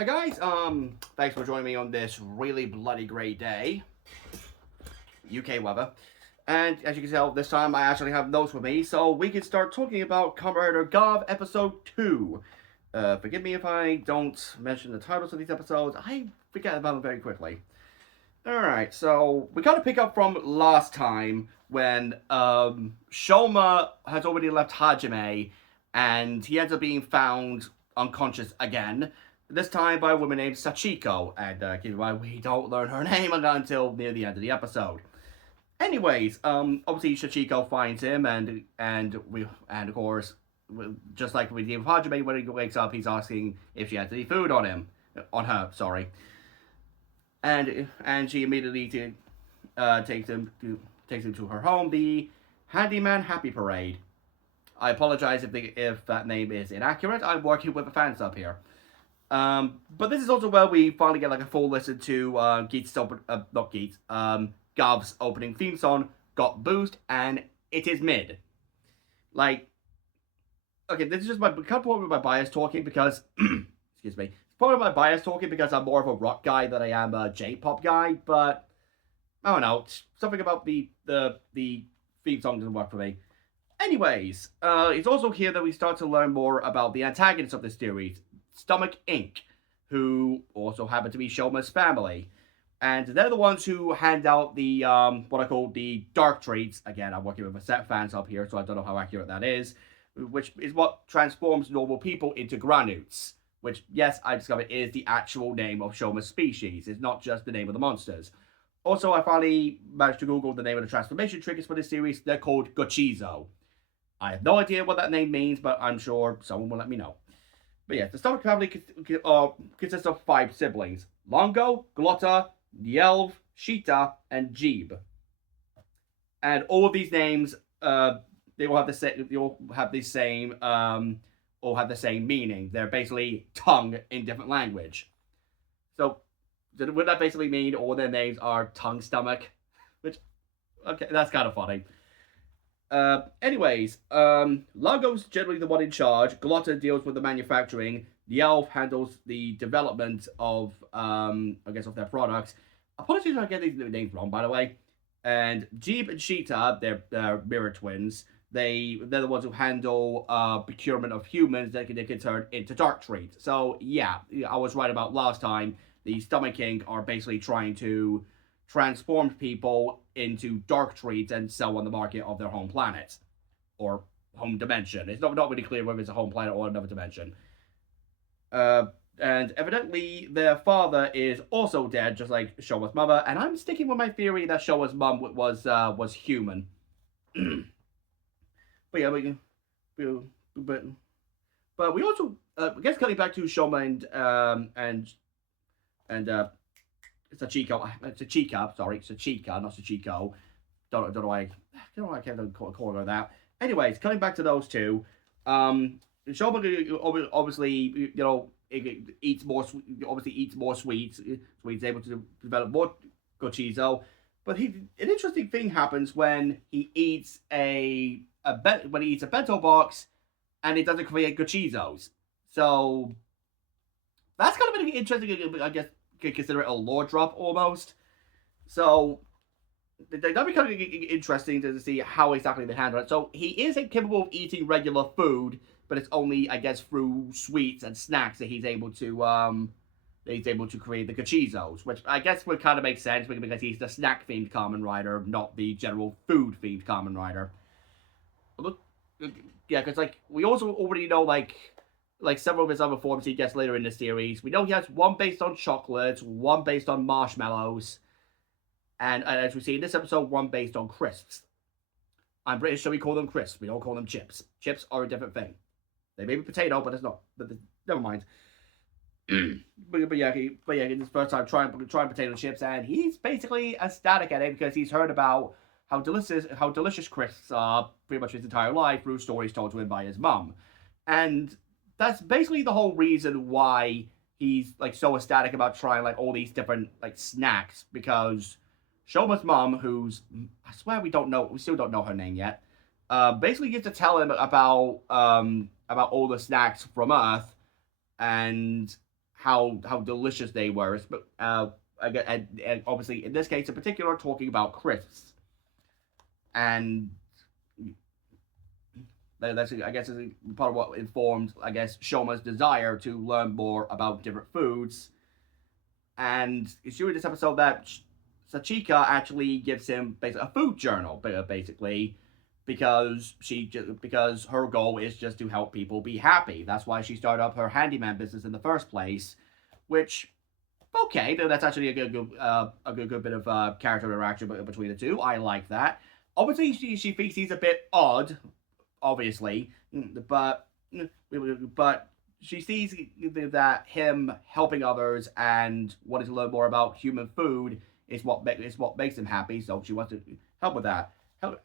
Hi guys, thanks for joining me on this really bloody great day. UK weather. And as you can tell, this time I actually have notes with me, so we can start talking about Kamen Rider Gavv Episode 2. Forgive me if I don't mention the titles of these episodes, I forget about them very quickly. Alright, so we gotta pick up from last time when Shoma has already left Hajime and he ends up being found unconscious again. This time by a woman named Sachiko, and keep in mind we don't learn her name until near the end of the episode. Anyways, obviously Sachiko finds him, and of course, just like we did with Hajime, when he wakes up, he's asking if she has any food on her. Sorry, and she immediately takes him to her home, the Handyman Happy Parade. I apologize if that name is inaccurate. I'm working with a fan sub here. But this is also where we finally get like a full listen to Gavv's opening theme song, Got Boost, and it is mid. Like, okay, this is just probably my bias talking because, excuse me, it's probably my bias talking because I'm more of a rock guy than I am a J-pop guy, but I don't know, something about the theme song doesn't work for me. Anyways, it's also here that we start to learn more about the antagonists of the series, Stomach Inc., who also happen to be Shoma's family. And they're the ones who hand out the, what I call the dark treats. Again, I'm working with a set fans up here, so I don't know how accurate that is. Which is what transforms normal people into Granuts. Which, yes, I discovered is the actual name of Shoma's species. It's not just the name of the monsters. Also, I finally managed to Google the name of the transformation triggers for this series. They're called Gochizo. I have no idea what that name means, but I'm sure someone will let me know. But yeah, the Stomach family consists of 5 siblings: Longo, Glotta, Yelv, Sheeta, and Jeeb. And all of these names, they all have the same. They all have the same. All have the same meaning. They're basically tongue in different language. So, would that basically mean all their names are tongue stomach? Which, okay, that's kind of funny. Anyways, Largo's generally the one in charge. Glotta deals with the manufacturing. The elf handles the development of, of their products. Apologies if I get these names wrong, by the way. And Jeeb and Sheeta, they're mirror twins. They're the ones who handle procurement of humans that they can turn into dark treats. So yeah, I was right about last time. The Stomach King are basically trying to transform people into dark treats and sell on the market of their home planet or home dimension. It's not really clear whether it's a home planet or another dimension. And evidently their father is also dead, just like Showa's mother. And I'm sticking with my theory that Showa's mom was human. But yeah, but we also I guess coming back to Shoma and Sachika, sorry, Sachika, not Sachiko. Don't know why I kept calling her that. Anyways, coming back to those two, Shoma obviously, eats more sweets, so he's able to develop more gochizo. But an interesting thing happens when he eats a bento box, and it doesn't create gochizos. So that's kind of an interesting, I guess, could consider it a lore drop almost. So that'd be kind of interesting to see how exactly they handle it. So he is capable of eating regular food, but it's only, I guess, through sweets and snacks that he's able to create the gachizos, which I guess would kind of make sense because he's the snack-themed Kamen Rider, not the general food-themed Kamen Rider. Yeah, because we also already know several of his other forms he gets later in the series. We know he has one based on chocolate, one based on marshmallows, and as we see in this episode, one based on crisps. I'm British, so we call them crisps. We don't call them chips. Chips are a different thing. They may be potato, but it's not. But never mind. but yeah, in his first time trying potato chips, and he's basically ecstatic at it because he's heard about how delicious crisps are pretty much his entire life through stories told to him by his mum, and that's basically the whole reason why he's so ecstatic about trying all these different snacks, because Shoma's mom, who's, I swear we still don't know her name yet, basically gets to tell him about all the snacks from Earth and how delicious they were. But and obviously in this case in particular, talking about crisps, and that's I guess is part of what informed Shoma's desire to learn more about different foods. And it's during this episode that Sachika actually gives him basically a food journal, basically, because her goal is just to help people be happy. That's why she started up her handyman business in the first place, which okay, that's actually a good bit of character interaction between the two. I like that. Obviously, she thinks he's a bit odd, obviously, but she sees that him helping others and wanting to learn more about human food is what makes him happy. So she wants to help with that.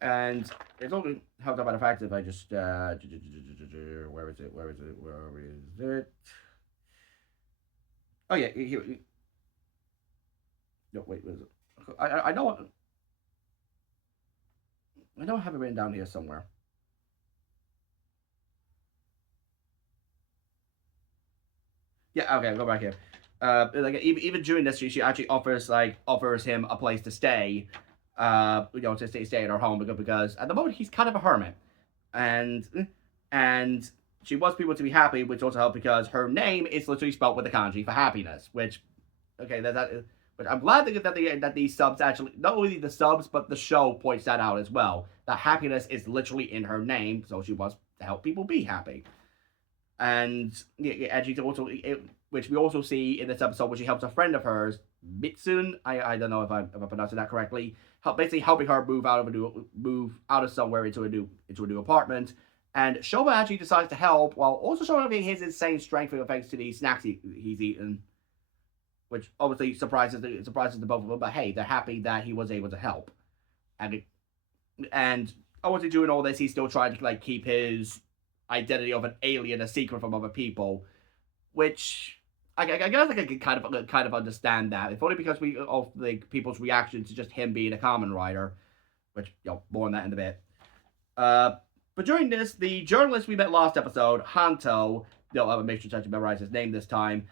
And it's only helped out by the fact that if I just where is it? Oh yeah, here. No, wait, where is it? I know I have it written down here somewhere. Yeah, okay, I'll go back here. Like even during this, she actually offers him a place to stay. To stay at her home because at the moment he's kind of a hermit, and she wants people to be happy, which also helps because her name is literally spelled with a kanji for happiness. Which, okay, that but I'm glad that these subs actually, not only the subs but the show points that out as well. That happiness is literally in her name, so she wants to help people be happy. And she's also, which we also see in this episode, where she helps a friend of hers, Mitsun. I don't know if I'm pronouncing that correctly. Basically helping her move out of somewhere into a new apartment. And Shoma actually decides to help while also showing his insane strength thanks to the snacks he's eaten, which obviously surprises the both of them. But hey, they're happy that he was able to help, and obviously doing all this, he's still trying to keep his identity of an alien a secret from other people, which I guess I can kind of understand that, if only because of the people's reaction to just him being a common writer, which more on that in a bit. But during this, the journalist we met last episode, Hanto, I'll make sure to memorize his name this time,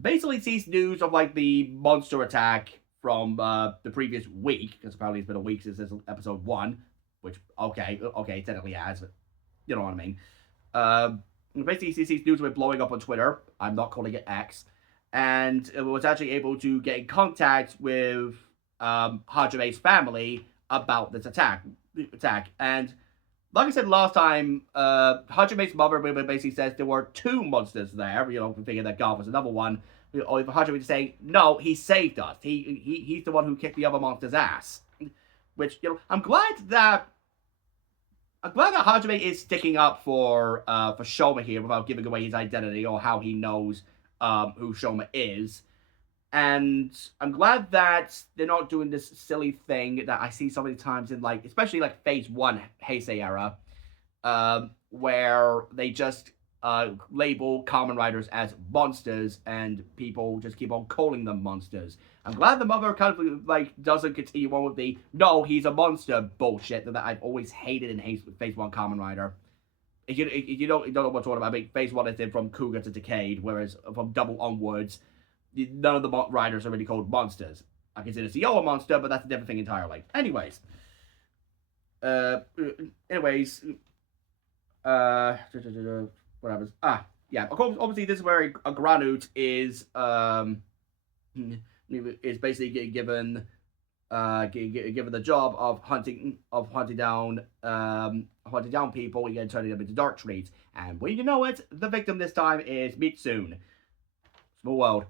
basically sees news of the monster attack from the previous week, because apparently it's been a week since this episode 1, which okay, technically has, but you know what I mean. Basically, he sees news of it blowing up on Twitter. I'm not calling it X. And it was actually able to get in contact with Hajame's family about this attack. And like I said last time, Hajame's mother basically says there were 2 monsters there. Thinking that Gavv was another one. Hajime saying, no, he saved us. He's the one who kicked the other monster's ass. Which, I'm glad that Hajime is sticking up for Shoma here without giving away his identity or how he knows who Shoma is. And I'm glad that they're not doing this silly thing that I see so many times in especially Phase 1 Heisei era, where they just label Kamen Riders as monsters and people just keep on calling them monsters. I'm glad the mother kind of doesn't continue on with the no, he's a monster bullshit that I've always hated in Phase 1 Kamen Rider. If you don't know what I'm talking about, Phase 1 is from Cougar to Decade, whereas from Double onwards, none of the riders are really called monsters. I consider Zio a monster, but that's a different thing entirely. Anyways, what happens? Yeah. Obviously, this is where a Granute is basically given the job of hunting down people and turning them into dark trees. And when you know it, the victim this time is Mitsune. Small world.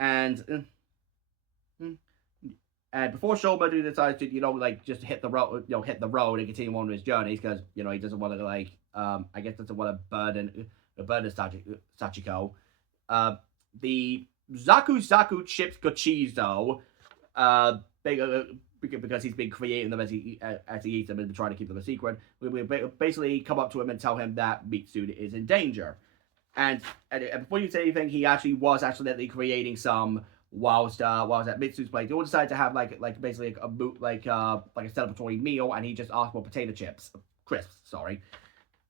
And before Shoma decides to just hit the road and continue on with his journeys, because he doesn't want to I guess doesn't want to burden Sachiko. The Zaku chips Gochizo, because he's been creating them as he eats them and trying to keep them a secret. We basically come up to him and tell him that Mitsune is in danger. And before you say anything, he actually was accidentally creating some whilst at Mitsu's place. They all decided to have basically a celebratory meal, and he just asked for potato chips, crisps. Sorry.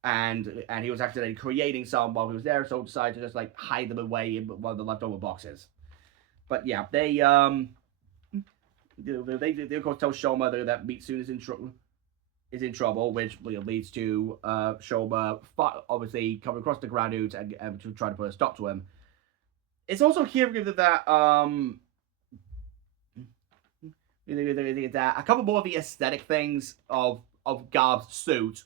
and he was actually creating some while he was there, so decided to just like hide them away in one of the leftover boxes. But yeah, they of course tell Shoma that Mitsune is in trouble, which leads to Shoma obviously coming across the ground and to try to put a stop to him. It's also here that a couple more of the aesthetic things of Gavv's suit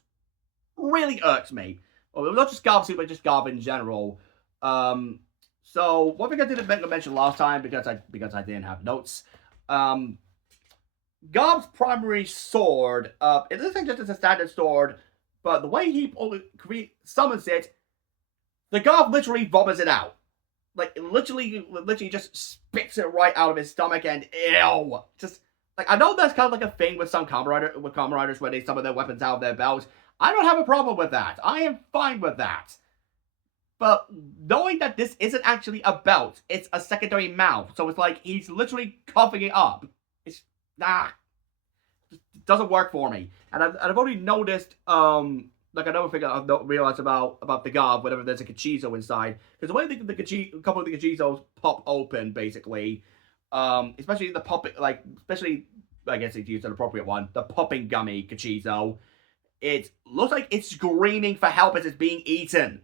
really irks me. Well, not just Gavv's suit, but just Gavv in general. So one thing I didn't mention last time because I didn't have notes. Gavv's primary sword, it isn't just a standard sword, but the way he summons it, the Gavv literally vomits it out. Like, literally just spits it right out of his stomach, and ew. Just, like, I know that's kind of like a thing with some Kamen Riders where they summon their weapons out of their belts. I don't have a problem with that. I am fine with that. But knowing that this isn't actually a belt, it's a secondary mouth, so it's like he's literally coughing it up. It's, it doesn't work for me. And I've already noticed, like another thing I've not realized about the Gavv, whenever there's a Kachizo inside, because the way a couple of the Kachizos pop open, basically, especially the puppet, like, especially, I guess if you use an appropriate one, the popping gummy Kachizo, it looks like it's screaming for help as it's being eaten.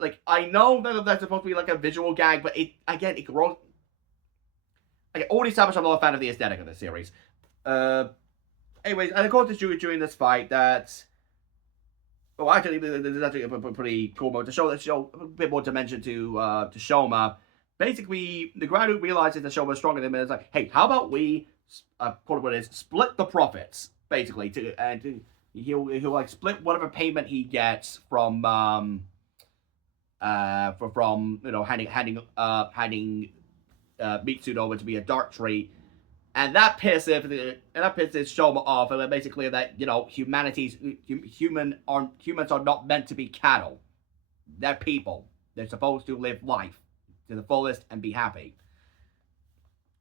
Like, I know that that's supposed to be like a visual gag, but it grows. Like, already established I'm not a fan of the aesthetic of this series. Anyways, and of course it's during this fight that. Well, actually, this is actually a pretty cool moment to show a bit more dimension to Shoma. Basically, the Ground realizes that Shoma's stronger than him, and it's like, hey, how about we, quote unquote, is split the profits, basically, he'll like split whatever payment he gets from handing Mitsune over to be a dark tree. And that pisses Shoma off, and basically that, humans are not meant to be cattle. They're people. They're supposed to live life to the fullest and be happy.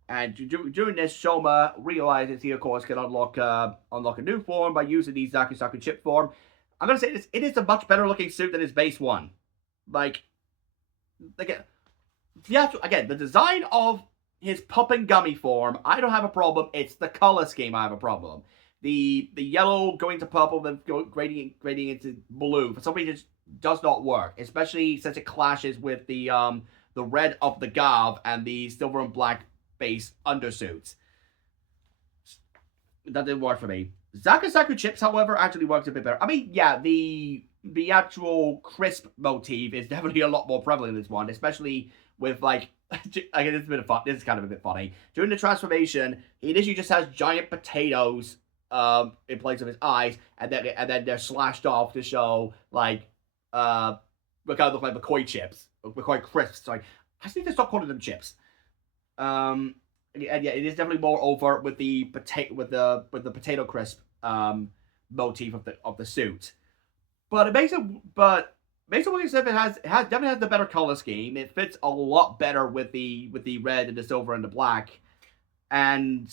And during this, Shoma realizes he, of course, can unlock a new form by using the Zakusaku chip form. I'm gonna say this: it is a much better looking suit than his base one. The design of his pup and gummy form, I don't have a problem. It's the color scheme I have a problem. The yellow going to purple, then grading into blue, for some reason, just does not work. Especially since it clashes with the red of the Gavv and the silver and black base undersuits. That didn't work for me. Zakusaku chips, however, actually works a bit better. I mean, yeah, the actual crisp motif is definitely a lot more prevalent in this one, especially with, like, again, this is kind of a bit funny. During the transformation, he initially just has giant potatoes in place of his eyes, and then they're slashed off to show, like, what kind of look like McCoy chips, McCoy crisps. Sorry, I just need to stop calling them chips. And yeah, it is definitely more overt with the potato crisp motif of the suit. But it makes it. But based on what you said, it definitely has the better color scheme. It fits a lot better with the red and the silver and the black, and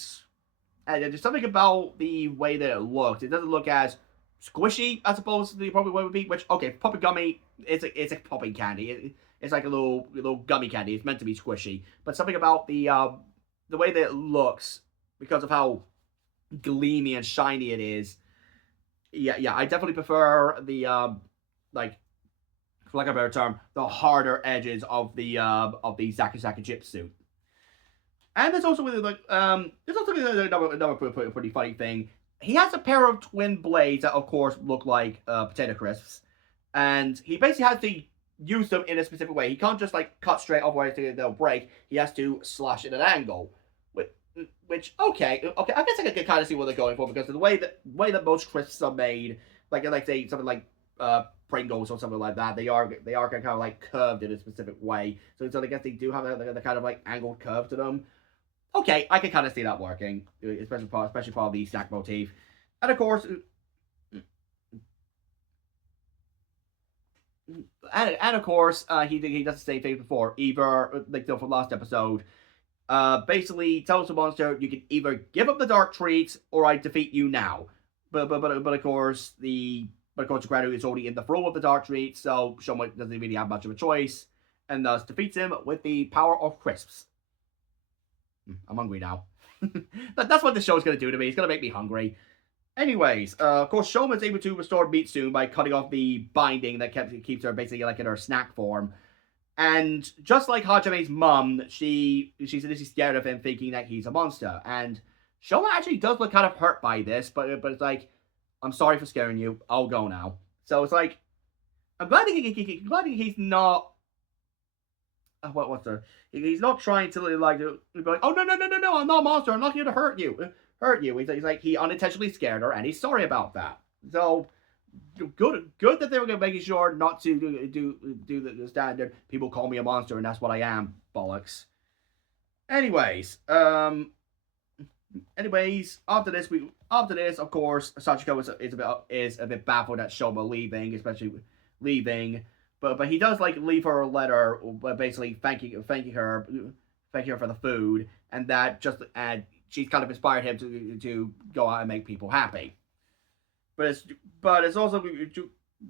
there's something about the way that it looks. It doesn't look as squishy as opposed to the appropriate way would be. Which, okay, puppet gummy, it's a popping candy. It's like a little gummy candy. It's meant to be squishy, but something about the way that it looks, because of how gleamy and shiny it is. Yeah, I definitely prefer the like, for lack of a better term, the harder edges of the Zakusaku chip suit. And there's also another pretty funny thing. He has a pair of twin blades that, of course, look like potato crisps, and he basically has to use them in a specific way. He can't just like cut straight, otherwise they'll break. He has to slash at an angle. Which okay, I guess I can kind of see what they're going for, because of the way that most crisps are made, like say something like Pringles or something like that, they are kind of like curved in a specific way. So I guess they do have the kind of like angled curve to them. Okay, I can kind of see that working, especially part of the stack motif, and of course, he does the same thing before. Either like from last episode. Basically tells the monster you can either give up the dark treats or I defeat you now. But of course But of course, Gradu is already in the flow of the Dark Street, so Shoma doesn't really have much of a choice, and thus defeats him with the power of crisps. I'm hungry now. That's what the show's going to do to me. It's going to make me hungry. Anyways, of course, Shoma's able to restore Mitsune by cutting off the binding that keeps her basically like in her snack form. And just like Hajame's mum, she's initially scared of him, thinking that he's a monster. And Shoma actually does look kind of hurt by this, but it's like, I'm sorry for scaring you. I'll go now. So it's like, I'm glad he's not. What's the? He's not trying to be like, oh no, I'm not a monster. I'm not here to hurt you. He's like he unintentionally scared her, and he's sorry about that. So good that they were making sure not to do the standard. People call me a monster, and that's what I am. Bollocks. Anyways, after this, of course, Sachiko is a bit baffled at Shoma leaving, especially leaving. But he does like leave her a letter, basically thanking her for the food, and she's kind of inspired him to go out and make people happy. But it's also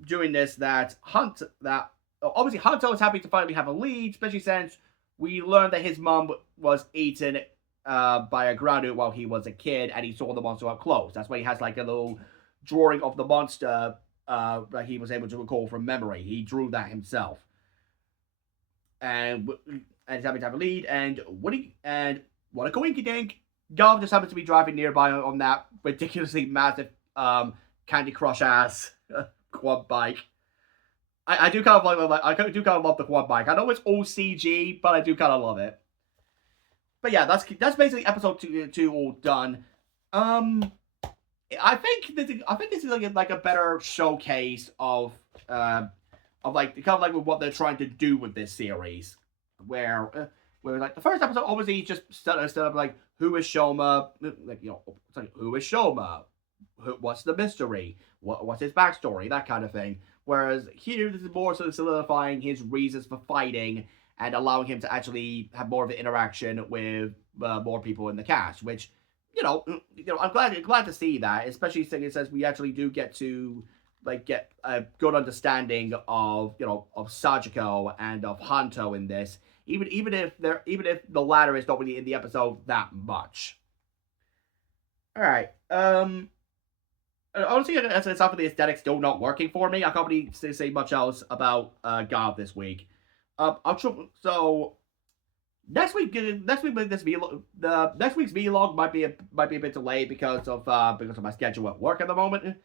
doing this that obviously Hanto is happy to finally have a lead, especially since we learned that his mom was eaten by a Gradu while he was a kid, and he saw the monster up close. That's why he has like a little drawing of the monster that he was able to recall from memory. He drew that himself. And he's happy to have a lead, and what a coinkydink. Gavv just happens to be driving nearby on that ridiculously massive Candy Crush ass quad bike. I do kind of love the quad bike. I know it's all CG, but I do kind of love it. But yeah, that's basically episode two all done. I think this is like a better showcase of like kind of like what they're trying to do with this series, where like the first episode obviously just set up like, who is Shoma, like, you know, it's like, who is Shoma, what's the mystery, what's his backstory, that kind of thing. Whereas here, this is more sort of solidifying his reasons for fighting and allowing him to actually have more of an interaction with more people in the cast, which, you know, I'm glad to see that, especially since it says we actually do get to like get a good understanding of, you know, of Sachiko and of Hanto in this, even if the latter is not really in the episode that much. All right. Honestly, aside from the aesthetic still not working for me, I can't really say much else about Gavv this week. So next week's vlog might be a bit delayed because of my schedule at work at the moment.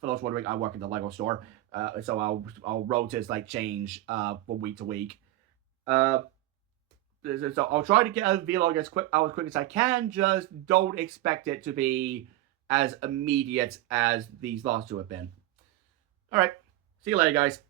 For those wondering, I work in the Lego store, so our rotas like change from week to week. So I'll try to get a vlog as quick as I can. Just don't expect it to be as immediate as these last two have been. All right, see you later, guys.